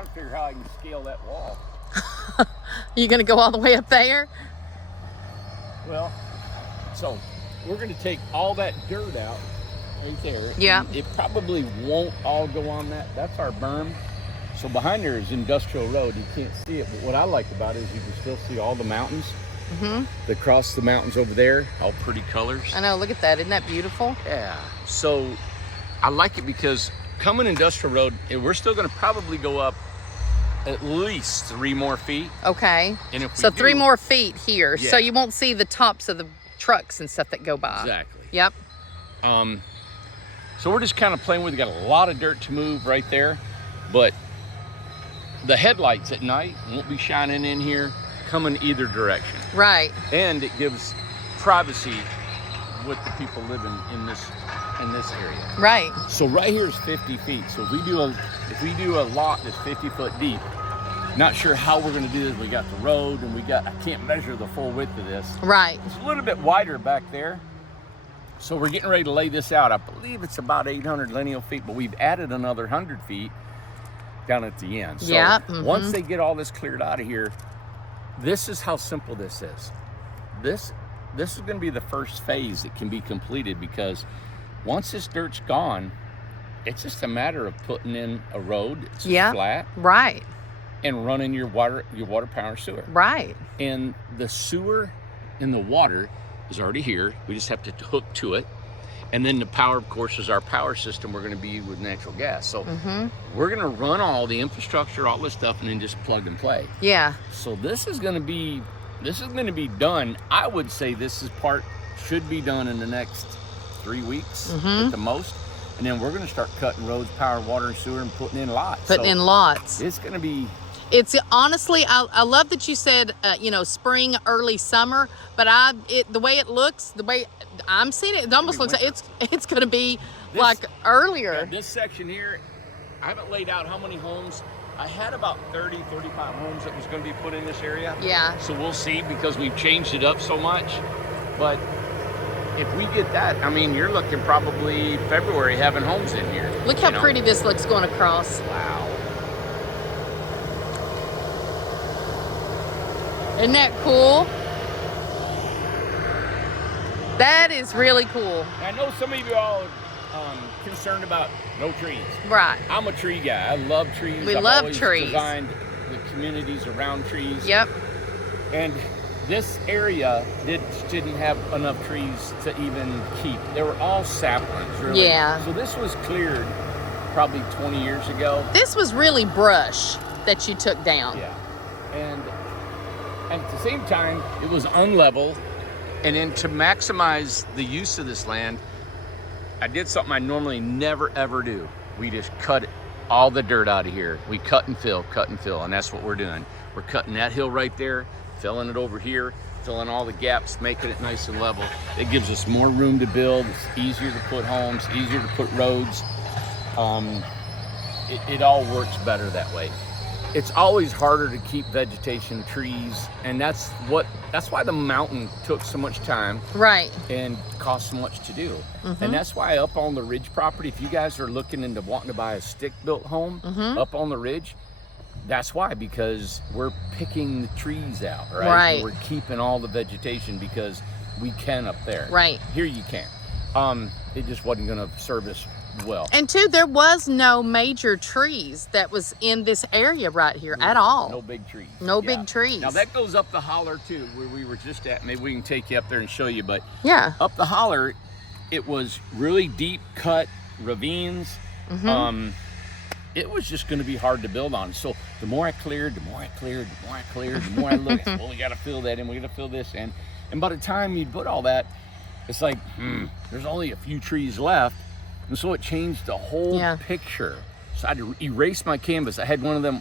trying to figure how I can scale that wall. You gonna go all the way up there? Well, so we're gonna take all that dirt out right there. Yeah. It probably won't all go on that. That's our berm. So behind there is industrial road. You can't see it, but what I like about it is you can still see all the mountains. That cross the mountains over there, all pretty colors. I know, look at that. Isn't that beautiful? Yeah. So I like it because coming industrial road, and we're still gonna probably go up at least 3 more feet. Okay. And if we So do, 3 more feet here. Yeah. So you won't see the tops of the trucks and stuff that go by. Exactly. Yep. So we're just kind of playing with it. Got a lot of dirt to move right there, but the headlights at night won't be shining in here, coming either direction. Right. And it gives privacy with the people living in this area. Right. So right here is 50 feet. So if we do a lot that's 50 foot deep, not sure how we're gonna do this. We got the road and I can't measure the full width of this. Right. It's a little bit wider back there. So we're getting ready to lay this out. I believe it's about 800 lineal feet, but we've added another 100 feet down at the end. So Yeah. once they get all this cleared out of here, this is how simple this is. This is going to be the first phase that can be completed, because once this dirt's gone, it's just a matter of putting in a road. It's flat. Right. And running your water power sewer. Right. And the sewer and the water is already here. We just have to hook to it. And then the power, of course, is our power system. We're going to be with natural gas. So we're going to run all the infrastructure, all this stuff, and then just plug and play. Yeah. So this is going to be done. I would say should be done in the next 3 weeks at the most. And then we're going to start cutting roads, power, water, and sewer, and putting in lots. Putting in lots. It's going to be... It's honestly, I love that you said, spring, early summer, but the way it looks, the way I'm seeing it, it almost looks like it's going to be like earlier. Yeah, this section here, I haven't laid out how many homes. I had about 30, 35 homes that was going to be put in this area. Yeah. So we'll see, because we've changed it up so much. But if we get that, I mean, you're looking probably February having homes in here. Look how pretty this looks going across. Wow. Isn't that cool? That is really cool. I know some of you all are concerned about no trees. Right. I'm a tree guy. I love trees. We I've love always trees. Designed the communities around trees. Yep. And this area didn't have enough trees to even keep. They were all saplings, really. Yeah. So this was cleared probably 20 years ago. This was really brush that you took down. Yeah. And at the same time, it was unlevel. And then to maximize the use of this land, I did something I normally never, ever do. We just cut all the dirt out of here. We cut and fill, and that's what we're doing. We're cutting that hill right there, filling it over here, filling all the gaps, making it nice and level. It gives us more room to build. It's easier to put homes, easier to put roads. It all works better that way. It's always harder to keep vegetation, trees, and that's why the mountain took so much time. Right. And cost so much to do. And that's why up on the ridge property, if you guys are looking into wanting to buy a stick-built home up on the ridge, that's why, because we're picking the trees out, right? Right. And we're keeping all the vegetation because we can up there. Right. Here you can't. It just wasn't going to serve us well. And two, there was no major trees that was in this area right here at all. No big trees. No big trees. Now that goes up the holler too, where we were just at. Maybe we can take you up there and show you, but yeah, up the holler, it was really deep cut ravines. It was just going to be hard to build on. So the more I cleared, the more I looked, well, we got to fill that in, we got to fill this in. And by the time you put all that, it's like, there's only a few trees left. And so it changed the whole picture. So I had to erase my canvas. I had one of them,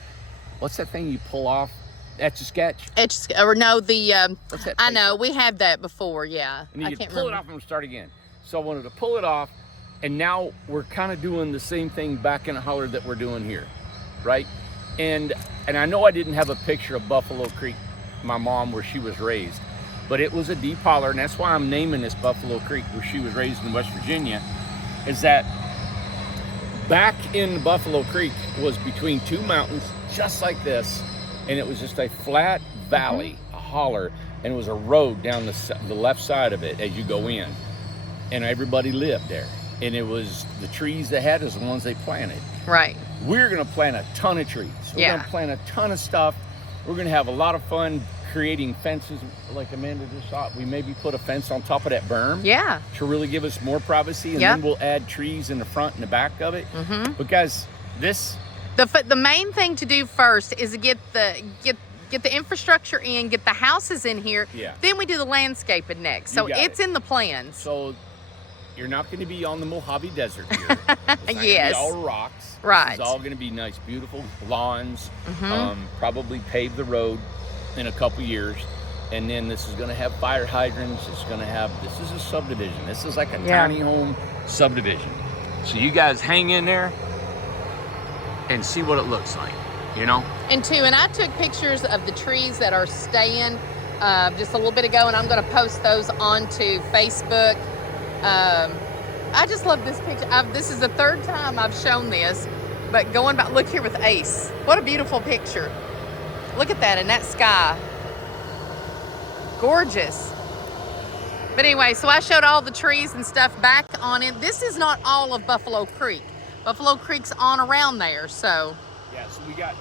what's that thing you pull off? Etch-a-sketch? Or no, the, what's that I know, we had that before, yeah. And you I can can't pull remember. it off and start again. So I wanted to pull it off, and now we're kind of doing the same thing back in the holler that we're doing here, right? And I know I didn't have a picture of Buffalo Creek, my mom, where she was raised, but it was a deep holler, and that's why I'm naming this Buffalo Creek, where she was raised in West Virginia, is that back in Buffalo Creek was between two mountains, just like this, and it was just a flat valley, a holler, and it was a road down the left side of it as you go in, and everybody lived there. And it was the trees they had is the ones they planted. Right. We're gonna plant a ton of trees. We're gonna plant a ton of stuff. We're gonna have a lot of fun creating fences, like Amanda just thought. We maybe put a fence on top of that berm. Yeah. To really give us more privacy, and then we'll add trees in the front and the back of it. But guys, this the main thing to do first is to get the infrastructure in, get the houses in here. Yeah. Then we do the landscaping next. So it's in the plans. So you're not going to be on the Mojave Desert here. It's not gonna be all rocks. Right. It's all going to be nice, beautiful lawns. Probably pave the road in a couple years, and then this is going to have fire hydrants. It's going to have. This is a subdivision. This is like a tiny home subdivision. So you guys hang in there and see what it looks like. You know. And I took pictures of the trees that are staying just a little bit ago, and I'm going to post those onto Facebook. I just love this picture. This is the third time I've shown this, but going back, look here with Ace. What a beautiful picture. Look at that in that sky. Gorgeous. But anyway, so I showed all the trees and stuff back on it. This is not all of Buffalo Creek. Buffalo Creek's on around there, so. Yeah, so we got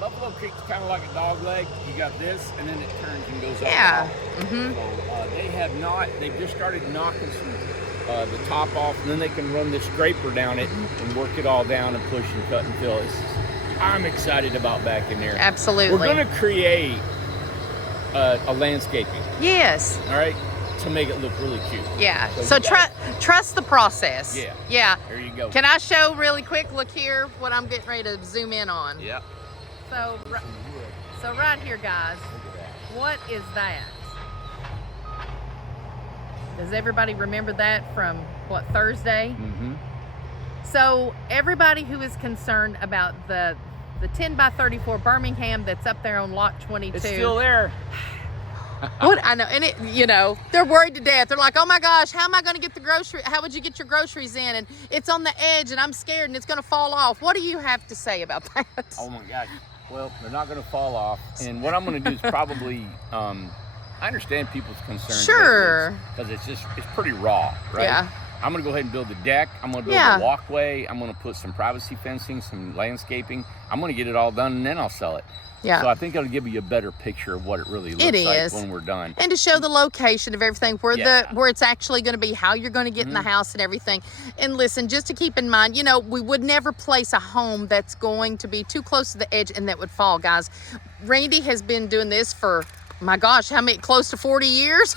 Buffalo Creek's kind of like a dog leg. You got this, and then it turns and goes up. Yeah. So they've just started knocking the top off, and then they can run this scraper down it and work it all down and push and cut and fill. I'm excited about back in there. Absolutely. We're going to create a landscaping. Yes. All right, to make it look really cute. Yeah. So trust the process. Yeah. Yeah. There you go. Can I show really quick? Look here, what I'm getting ready to zoom in on. Yeah. So right here, guys. What is that? Does everybody remember that from what, Thursday? So everybody who is concerned about the 10 by 34 Birmingham that's up there on lot 22. It's still there. What I know, and they're worried to death. They're like, oh my gosh, how am I going to get how would you get your groceries in? And it's on the edge, and I'm scared, and it's going to fall off. What do you have to say about that? Oh my God. Well, they're not going to fall off. And what I'm going to do is probably, I understand people's concerns. Sure. Because it's pretty raw, right? Yeah. I'm going to go ahead and build a deck. I'm going to build a walkway. I'm going to put some privacy fencing, some landscaping. I'm going to get it all done, and then I'll sell it. Yeah. So I think it'll give you a better picture of what it really looks like when we're done. And to show the location of everything, where it's actually going to be, how you're going to get in the house and everything. And listen, just to keep in mind, we would never place a home that's going to be too close to the edge and that would fall, guys. Randy has been doing this for, my gosh, close to 40 years?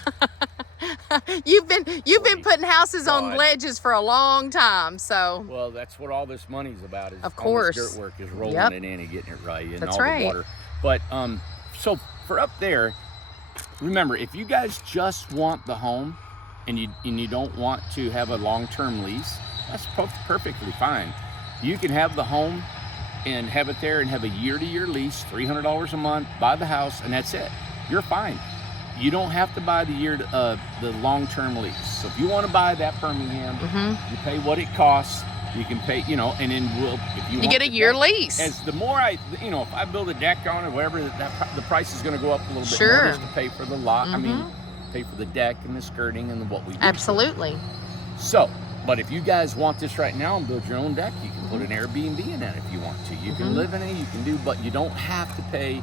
You've been putting houses on ledges for a long time, so. Well, that's what all this money's about. Is of course. All this dirt work is rolling it in and getting it right, and that's all right. the water. But so for up there, remember, if you guys just want the home, and you don't want to have a long-term lease, that's perfectly fine. You can have the home and have it there and have a year-to-year lease, $300 a month, buy the house, and that's it. You're fine. You don't have to buy the long-term lease. So if you want to buy that Birmingham, you pay what it costs. You can pay, and then if you get a year lease. As the more if I build a deck on it, whatever, the price is going to go up a little bit more just to pay for the lot. I mean, pay for the deck and the skirting and what we do. Absolutely. So, but if you guys want this right now and build your own deck, you can put an Airbnb in it if you want to. You can live in it, you can do, but you don't have to pay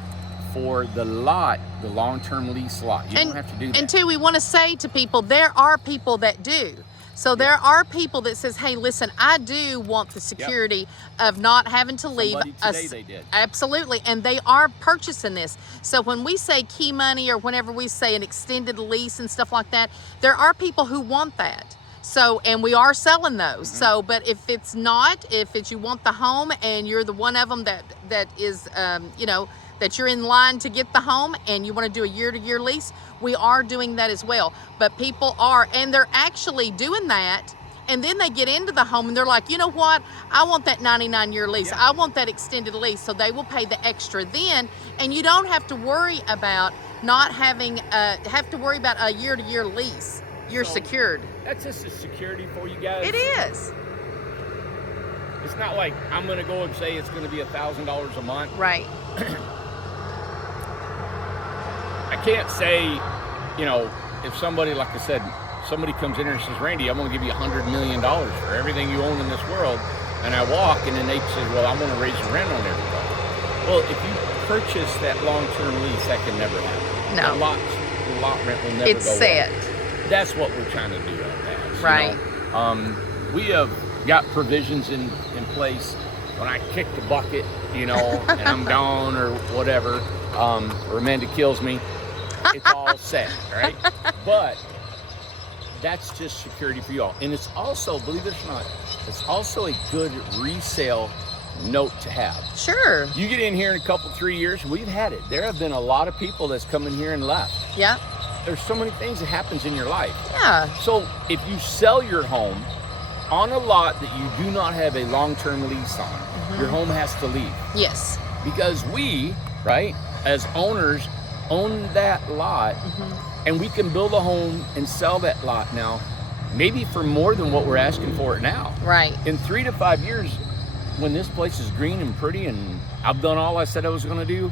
for the lot, the long-term lease lot. You don't have to do that. And two, we want to say to people, there are people that do. So there are people that says, hey, listen, I do want the security of not having to leave. Today they did. Absolutely. And they are purchasing this. So when we say key money, or whenever we say an extended lease and stuff like that, there are people who want that. So, and we are selling those. So, but if it's you want the home and you're the one of them that is, that you're in line to get the home and you want to do a year-to-year lease, we are doing that as well. But people are, and they're actually doing that, and then they get into the home and they're like, you know what, I want that 99-year lease. I want that extended lease. So they will pay the extra then, and you don't have to worry about not having about a year-to-year lease. You're secured. That's just a security for you guys. It is. it's not like I'm going to go and say it's going to be $1,000 a month. Right. I can't say, you know, if somebody, like I said, somebody comes in here and says, Randy, I'm going to give you $100 million for everything you own in this world. And I walk, and then they say, well, I'm going to raise the rent on everybody. Well, if you purchase that long-term lease, that can never happen. No. The lot rent will never It's go set. up. That's what we're trying to do at that. Right. We have got provisions in place. When I kick the bucket, you know, and I'm gone or whatever, or Amanda kills me, it's all set, right? But that's just security for y'all. And it's also, believe it or not, it's also a good resale note to have. Sure. You get in here in a couple, 3 years, we've had it. There have been a lot of people that's come in here and left. Yeah. There's so many things that happens in your life. Yeah. So if you sell your home on a lot that you do not have a long-term lease on, your home has to leave. Yes. Because we, right, as owners, own that lot, and we can build a home and sell that lot now, maybe for more than what we're asking for it now. Right. In 3 to 5 years, when this place is green and pretty and I've done all I said I was going to do,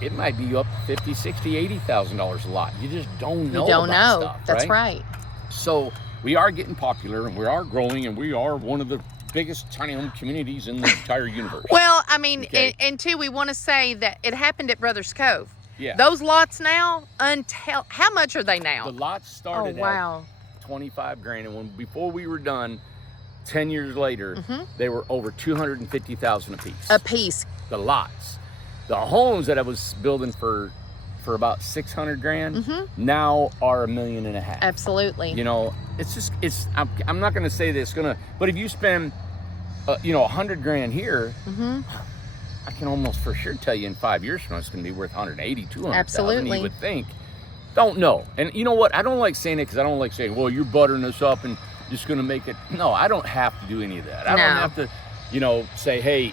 it might be up $50,000, $60,000, $80,000 a lot. You just don't know. You don't about know. Stuff, That's right. So we are getting popular, and we are growing, and we are one of the biggest tiny home communities in the entire universe. Well, I mean, Okay. and too, we want to say that it happened at Brothers Cove. Yeah. Those lots now, how much are they now? The lots started Oh, wow. at 25 grand, and before we were done, 10 years later, they were over 250,000 a piece. A piece. The lots. The homes that I was building for about 600 grand now are $1.5 million. Absolutely. You know, I'm not going to say that it's going to, but if you spend, 100 grand here, I can almost for sure tell you in 5 years from now it's going to be worth 180, 200,000. Absolutely. You would think. Don't know. And you know what? I don't like saying it because I don't like saying, well, you're buttering us up and just going to make it. No, I don't have to do any of that. I don't have to, say, hey,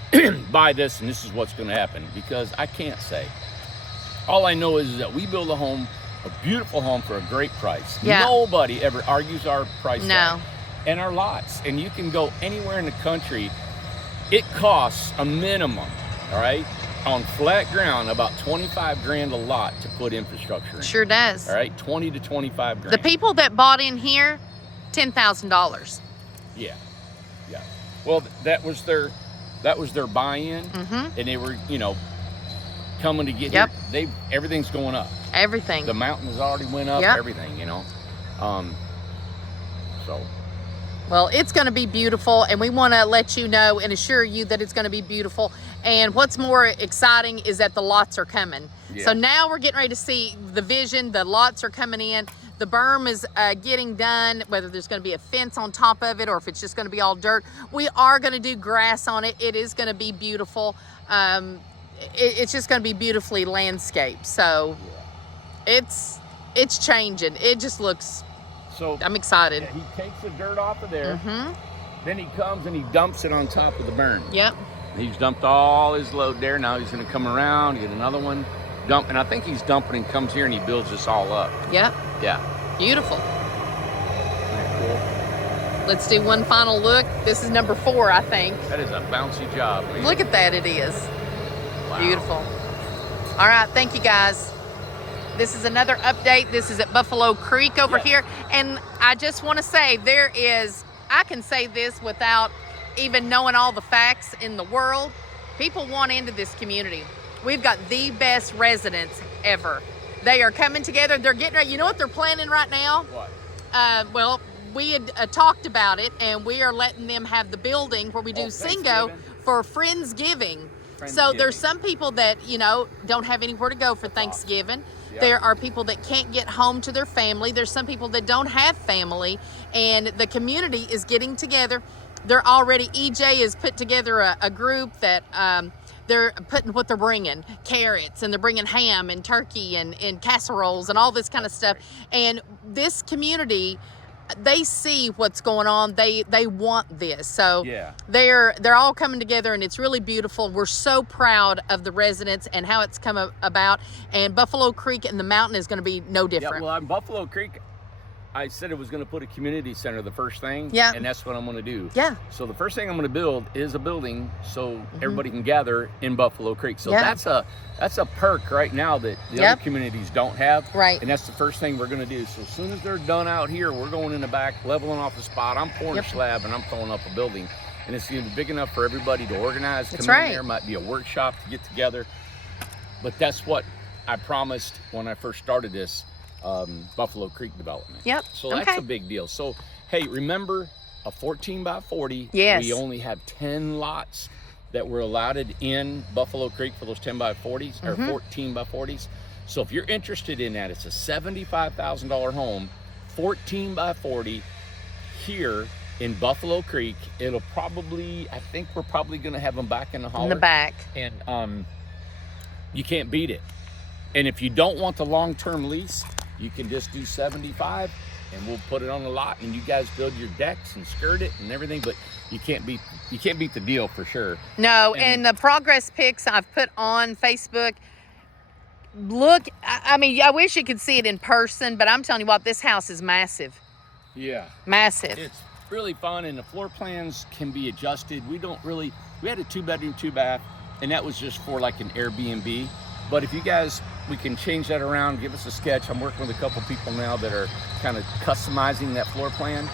buy this and this is what's going to happen, because I can't say. All I know is that we build a home, a beautiful home for a great price. Yeah. Nobody ever argues our price No. tag and our lots. And you can go anywhere in the country. It costs a minimum, all right, on flat ground, about 25 grand a lot to put infrastructure in. Sure does. All right, 20 to 25 grand. The people that bought in here, $10,000. Yeah. Well, that was their buy-in, and they were, coming to get Yep. here. Everything's going up. Everything. The mountain has already went up. Yep. Everything, So. Well, it's going to be beautiful, and we want to let you know and assure you that it's going to be beautiful. And what's more exciting is that the lots are coming. Yeah. So now we're getting ready to see the vision. The lots are coming in. The berm is getting done, whether there's going to be a fence on top of it or if it's just going to be all dirt. We are going to do grass on it. It is going to be beautiful. It's just going to be beautifully landscaped. So it's changing. It just looks, So I'm excited. he takes the dirt off of there. Then he comes and he dumps it on top of the burn. Yep. He's dumped all his load there. Now he's going to come around, get another one, dump. And I think he's dumping and comes here and he builds this all up. Yep. Yeah. Beautiful. Isn't that cool? Let's do one final look. This is number 4, I think. That is a bouncy job. Lisa. Look at that, it is. Wow. Beautiful. All right, thank you guys. This is another update. This is at Buffalo Creek over here. And I just want to say I can say this without even knowing all the facts in the world. People want into this community. We've got the best residents ever. They are coming together. They're getting ready. You know what they're planning right now? What? Well, we had talked about it, and we are letting them have the building where we do Singo Thanksgiving. for Friendsgiving. So there's some people that, don't have anywhere to go for Thanksgiving. Yeah. There are people that can't get home to their family. There's some people that don't have family, and the community is getting together. They're already, EJ has put together a group that they're putting what they're bringing, carrots, and they're bringing ham and turkey and casseroles and all this kind of stuff. And this community, they see what's going on. They want this. So Yeah. they're all coming together, and it's really beautiful. We're so proud of the residents and how it's come about. And Buffalo Creek and the mountain is going to be no Yeah, different. well, on Buffalo Creek, I said I was going to put a community center the first thing. Yeah. And that's what I'm going to do. Yeah. So the first thing I'm going to build is a building so everybody can gather in Buffalo Creek. So that's a perk right now that the other communities don't have. Right. And that's the first thing we're going to do. So as soon as they're done out here, we're going in the back, leveling off the spot. I'm pouring a slab and I'm throwing up a building. And it's going to be big enough for everybody to organize, come in there. Might be a workshop to get together. But that's what I promised when I first started this Buffalo Creek development. Yep. So that's a big deal. So, hey, remember a 14 by 40. Yes. We only have 10 lots that were allotted in Buffalo Creek for those 10 by 40s or 14 by 40s. So if you're interested in that, it's a $75,000 home, 14 by 40 here in Buffalo Creek. It'll probably, I think we're probably going to have them back in the holler. In the back. And you can't beat it. And if you don't want the long-term lease, you can just do 75 and we'll put it on the lot and you guys build your decks and skirt it and everything, but you can't beat the deal for sure. No, and the progress pics I've put on Facebook. Look, I mean, I wish you could see it in person, but I'm telling you what, this house is massive. Yeah. Massive. It's really fun and the floor plans can be adjusted. We had a 2-bedroom, 2-bath, and that was just for like an Airbnb. But if you guys, we can change that around, give us a sketch. I'm working with a couple people now that are kind of customizing that floor plan.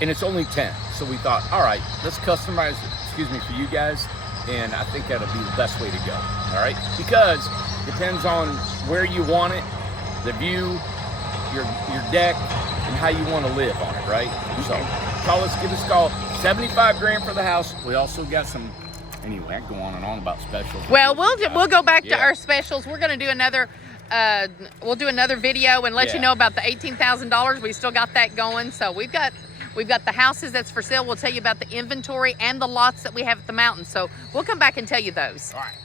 And it's only 10. So we thought, all right, let's customize it, for you guys. And I think that'll be the best way to go, all right? Because it depends on where you want it, the view, your deck, and how you want to live on it, right? So give us a call, 75 grand for the house. We also got some, anyway, I go on and on about specials. Well, we'll go back to our specials. We're going to do another, we'll do another video and let you know about the $18,000. We still got that going. So we've got the houses that's for sale. We'll tell you about the inventory and the lots that we have at the mountain. So we'll come back and tell you those. All right.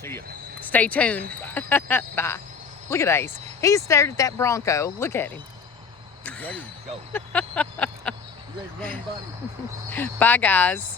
See you. Stay tuned. Bye. Bye. Look at Ace. He stared at that Bronco. Look at him. He's ready to go. You ready to run, buddy? Bye, guys.